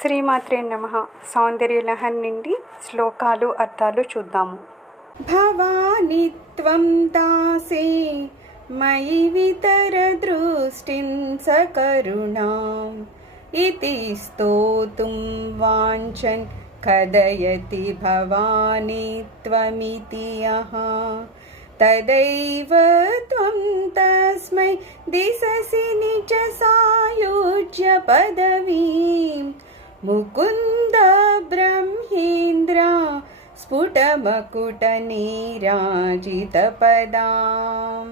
శ్రీమాత్రే నమః. సౌందర్యలహరి నుండి శ్లోకాలు అర్థాలు చూద్దాము. భవాని త్వం దాసే మయి వితర దృష్టిం సకరుణాం ఇతి స్తోతుం వాంఛన్ కదయతి భవాని త్వమితి యః తదైవ త్వం తస్మై దిశసి నిజ సాయుజ్య పదవీం ముకుంద బ్రహ్మేంద్ర స్ఫుటమకుట నీరాజిత పదాం.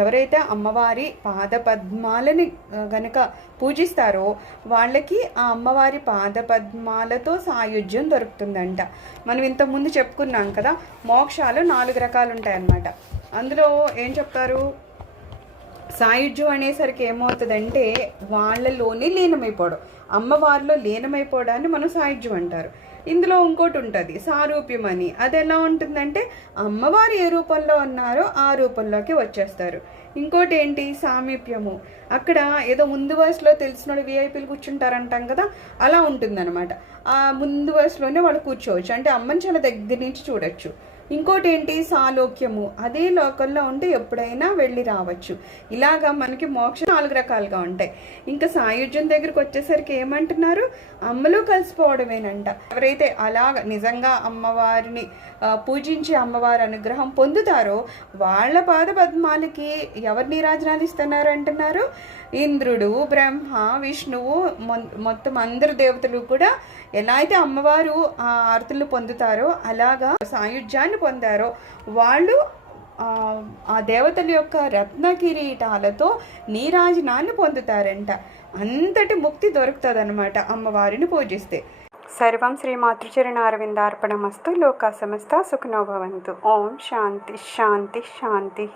ఎవరైతే అమ్మవారి పాదపద్మాలని గనక పూజిస్తారో వాళ్ళకి ఆ అమ్మవారి పాదపద్మాలతో సాయుధ్యం దొరుకుతుందంట. మనం ఇంతకుముందు చెప్పుకున్నాం కదా, మోక్షాలు 4 రకాలు ఉంటాయన్నమాట. అందులో ఏం చెప్తారు, సాయుధ్యం అనేసరికి ఏమవుతుందంటే వాళ్ళలోనే లీనమైపోవడం, అమ్మవారిలో లీనమైపోవడాన్ని మనం సాయుధ్యం అంటారు. ఇందులో ఇంకోటి ఉంటుంది సారూప్యం అని. అది ఎలా ఉంటుందంటే అమ్మవారు ఏ రూపంలో ఉన్నారో ఆ రూపంలోకి వచ్చేస్తారు. ఇంకోటి ఏంటి సామీప్యము, అక్కడ ఏదో ముందు వయసులో తెలిసిన విఐపీలు కూర్చుంటారంటాం కదా, అలా ఉంటుందన్నమాట. ఆ ముందు వయసులోనే వాళ్ళు కూర్చోవచ్చు, అంటే అమ్మని చాలా దగ్గర నుంచి చూడొచ్చు. ఇంకోటి ఏంటి సాలోక్యము, అదే లోకల్లో ఉంటే ఎప్పుడైనా వెళ్ళి రావచ్చు. ఇలాగా మనకి మోక్షం 4 రకాలుగా ఉంటాయి. ఇంకా సాయుధ్యం దగ్గరికి వచ్చేసరికి ఏమంటున్నారు, అమ్మలో కలిసిపోవడమేనంట. ఎవరైతే అలాగ నిజంగా అమ్మవారిని పూజించి అమ్మవారి అనుగ్రహం పొందుతారో వాళ్ళ పాద పద్మాలకి ఎవరు నీరాజనాలు ఇస్తున్నారు అంటున్నారు, ఇంద్రుడు, బ్రహ్మ, విష్ణువు, మొత్తం అందరు దేవతలు కూడా ఎలా అయితే అమ్మవారు ఆ ఆర్తులు పొందుతారో అలాగా సాయుధ్యాన్ని పొందారో వాళ్ళు ఆ దేవతల యొక్క రత్న కిరీటాలతో నీరాజనాన్ని పొందుతారంట. అంతటి ముక్తి దొరుకుతుంది అనమాట అమ్మవారిని పూజిస్తే. సర్వం శ్రీ మాతృచరణారవిందార్పణమస్తు. లోకా సమస్త సుఖినో భవంతు. ఓం శాంతి శాంతి శాంతి.